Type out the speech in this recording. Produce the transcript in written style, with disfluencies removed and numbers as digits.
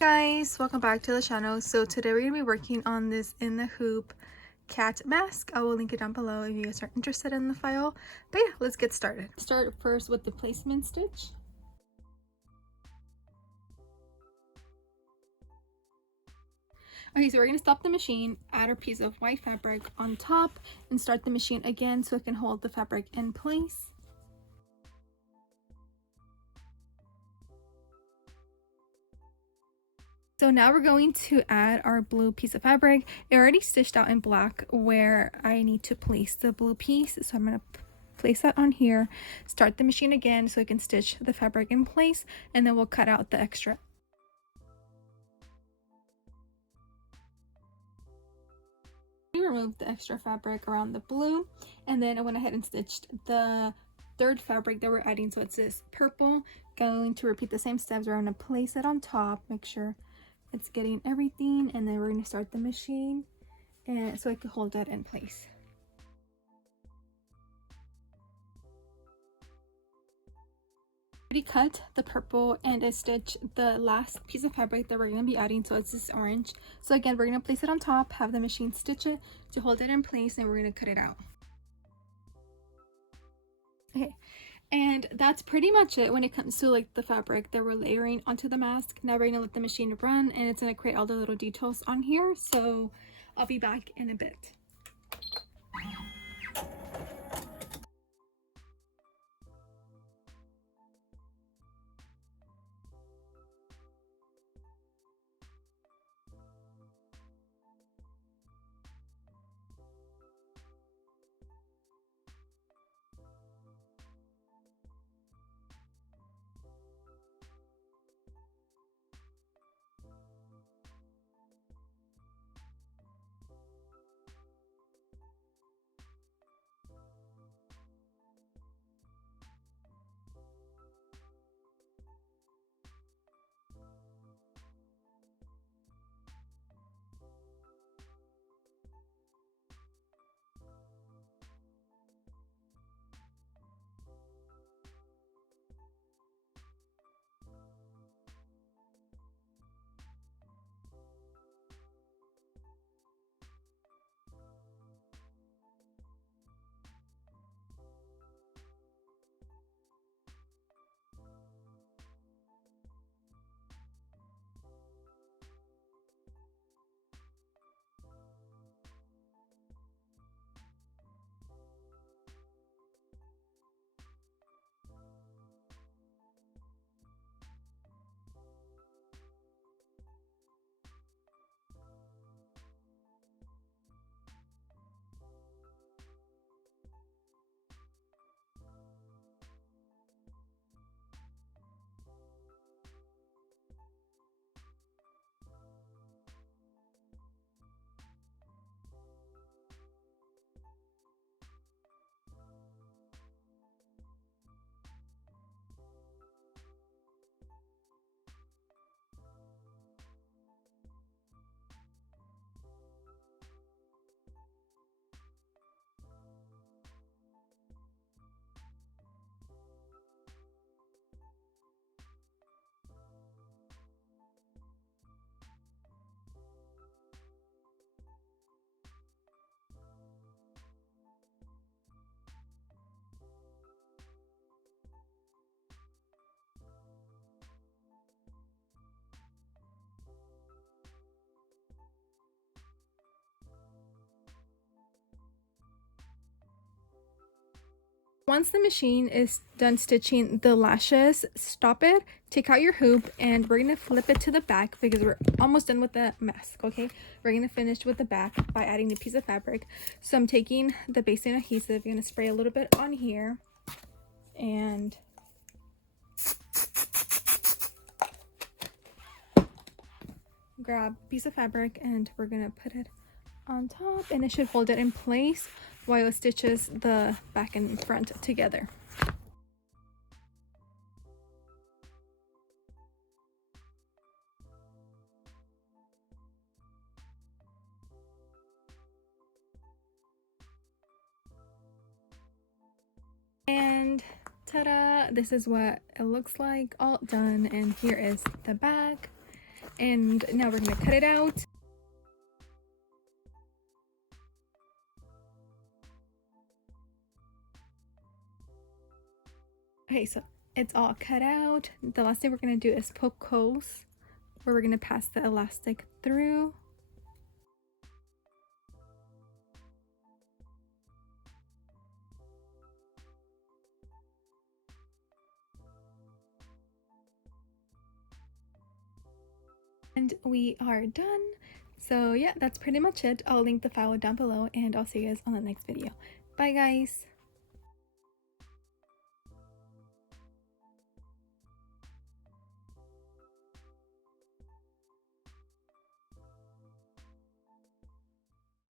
Guys, welcome back to the channel. So today we're gonna be working on this in the hoop cat mask. I will link it down below if you guys are interested in the file. But yeah, let's get started. Start first with the placement stitch. Okay, so we're gonna stop the machine, add our piece of white fabric on top, and start the machine again so it can hold the fabric in place. So now we're going to add our blue piece of fabric. It already stitched out in black where I need to place the blue piece. So I'm going to place that on here, start the machine again so I can stitch the fabric in place, and then we'll cut out the extra. We removed the extra fabric around the blue, and then I went ahead and stitched the third fabric that we're adding. So it's this purple. Going to repeat the same steps. We're going to place it on top, make sure it's getting everything, and then we're going to start the machine and so I could hold that in place. I already cut the purple and I stitched the last piece of fabric that we're going to be adding, so it's this orange. So again, we're going to place it on top, have the machine stitch it to hold it in place, and we're going to cut it out. Okay, and that's pretty much it when it comes to like the fabric that we're layering onto the mask. Now we're gonna let the machine run and it's gonna create all the little details on here, so I'll be back in a bit. Once the machine is done stitching the lashes, stop it, take out your hoop, and we're going to flip it to the back because we're almost done with the mask, okay? We're going to finish with the back by adding a piece of fabric. So I'm taking the basting adhesive, I'm going to spray a little bit on here, and grab a piece of fabric, and we're going to put it on top, and it should hold it in place while it stitches the back and front together. And ta-da! This is what it looks like all done, and here is the back. And now we're gonna cut it out. Okay, so it's all cut out. The last thing we're gonna do is poke holes where we're gonna pass the elastic through. And we are done. So yeah, that's pretty much it. I'll link the file down below and I'll see you guys on the next video. Bye guys!